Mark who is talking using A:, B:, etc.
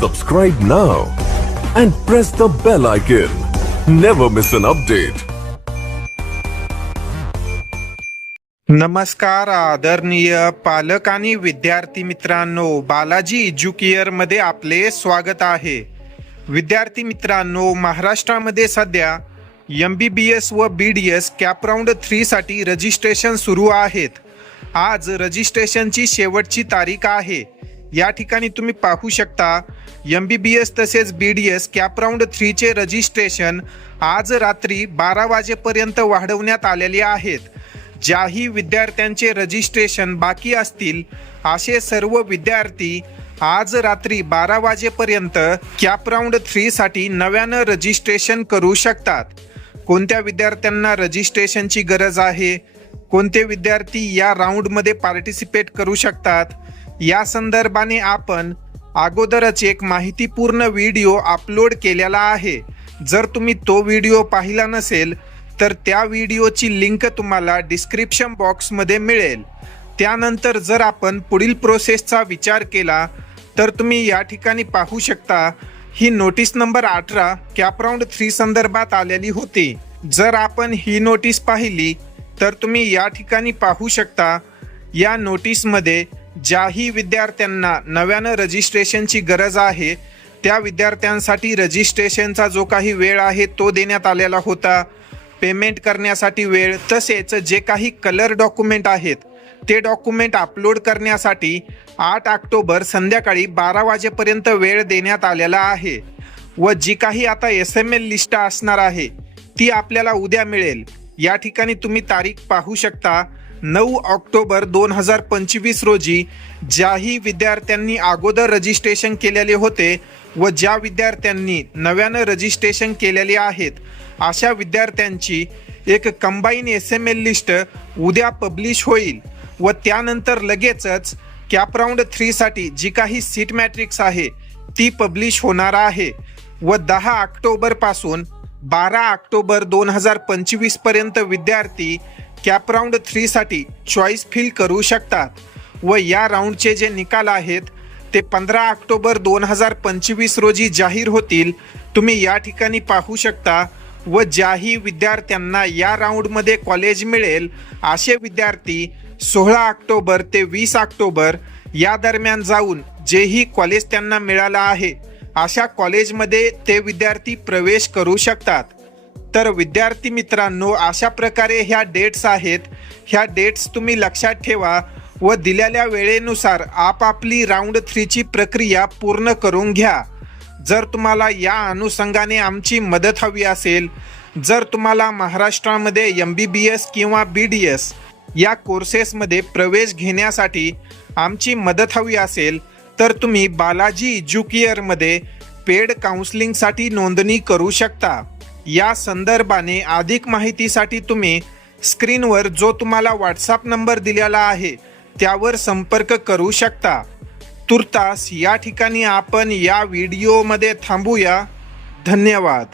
A: Subscribe now and press the bell icon. Never miss an update.
B: नमस्कार आदरणीय पालक आणि विद्यार्थी मित्रांनो बालाजी एज्युकेअरमध्ये आपले स्वागत आहे विद्यार्थी मित्रांनो महाराष्ट्रामध्ये सध्या एम बी बी एस व B D S CAP round थ्रीसाठी registration सुरू आहेत आज रजिस्ट्रेशनची शेवटची तारीख आहे या ठिकाणी तुम्ही पाहू शकता एम बी बी एस तसेच B D S cap round थ्रीचे registration आज रात्री बारा वाजेपर्यंत वाढवण्यात आलेले आहेत. ज्याही विद्यार्थ्यांचे रजिस्ट्रेशन बाकी असतील असे सर्व विद्यार्थी आज रात्री बारा वाजेपर्यंत कॅप राऊंड थ्रीसाठी नव्यानं रजिस्ट्रेशन करू शकतात. कोणत्या विद्यार्थ्यांना रजिस्ट्रेशनची गरज आहे? कोणते विद्यार्थी या राऊंडमध्ये पार्टिसिपेट करू शकतात? या संदर्भाने आपण अगोदरच एक माहितीपूर्ण व्हिडिओ अपलोड केलेला आहे. जर तुम्ही तो व्हिडिओ पाहिला नसेल तर त्या व्हिडिओची लिंक तुम्हाला डिस्क्रिप्शन बॉक्समध्ये मिळेल. त्यानंतर जर आपण पुढील प्रोसेसचा विचार केला तर तुम्ही या ठिकाणी पाहू शकता ही नोटीस नंबर अठरा कॅपराऊंड थ्री संदर्भात आलेली होती. जर आपण ही नोटीस पाहिली तर तुम्ही या ठिकाणी पाहू शकता या नोटीसमध्ये ज्याही विद्यार्थ्यांना नव्यानं रजिस्ट्रेशनची गरज आहे त्या विद्यार्थ्यांसाठी रजिस्ट्रेशनचा जो काही वेळ आहे तो देण्यात आलेला होता. पेमेंट करण्यासाठी वेळ तसेच जे काही कलर डॉक्युमेंट आहेत ते डॉक्युमेंट अपलोड करण्यासाठी आठ ऑक्टोबर संध्याकाळी बारा वाजेपर्यंत वेळ देण्यात आलेला आहे व जी काही आता एस एम एल लिस्ट असणार आहे ती आपल्याला उद्या मिळेल. या ठिकाणी तुम्ही तारीख पाहू शकता नऊ ऑक्टोबर दोन हजार पंचवीस रोजी ज्याही विद्यार्थ्यांनी अगोदर रजिस्ट्रेशन केलेले होते व ज्या विद्यार्थ्यांनी नव्यानं रजिस्ट्रेशन केलेले आहेत अशा विद्यार्थ्यांची एक combine S M L list उद्या पब्लिश होईल व त्यानंतर लगेचच कॅपराऊंड थ्रीसाठी जी काही सीट मॅट्रिक्स आहे ती पब्लिश होणार आहे व दहा ऑक्टोबरपासून बारा ऑक्टोबर दोन हजार पंचवीसपर्यंत विद्यार्थी कॅप राऊंड थ्रीसाठी चॉईस फिल करू शकतात. व या राऊंडचे जे निकाल आहेत ते पंधरा ऑक्टोबर दोन हजार पंचवीस रोजी जाहीर होतील. तुम्ही या ठिकाणी पाहू शकता व ज्याही विद्यार्थ्यांना या राऊंडमध्ये कॉलेज मिळेल असे विद्यार्थी सोळा ऑक्टोबर ते वीस ऑक्टोबर या दरम्यान जाऊन जेही कॉलेज त्यांना मिळालं आहे अशा कॉलेजमध्ये ते विद्यार्थी प्रवेश करू शकतात. तर विद्यार्थी मित्रांनो अशा प्रकारे ह्या डेट्स आहेत. ह्या डेट्स तुम्ही लक्षात ठेवा व दिलेल्या वेळेनुसार आपापली राऊंड थ्रीची प्रक्रिया पूर्ण करून घ्या. जर तुम्हाला या अनुषंगाने आमची मदत हवी असेल जर तुम्हाला महाराष्ट्रामध्ये एम बी बी एस किंवा बी डी एस या कोर्सेसमध्ये प्रवेश घेण्यासाठी आमची मदत हवी असेल तर तुम्ही बालाजी एज्युकेअरमध्ये पेड काउन्सिलिंगसाठी नोंदणी करू शकता. या संदर्भाने अधिक माहितीसाठी तुम्ही स्क्रीनवर जो तुम्हाला व्हॉट्सअप नंबर दिलेला आहे त्यावर संपर्क करू शकता. तुर्तास या ठिकाणी आपण या व्हिडिओमध्ये थांबूया. धन्यवाद.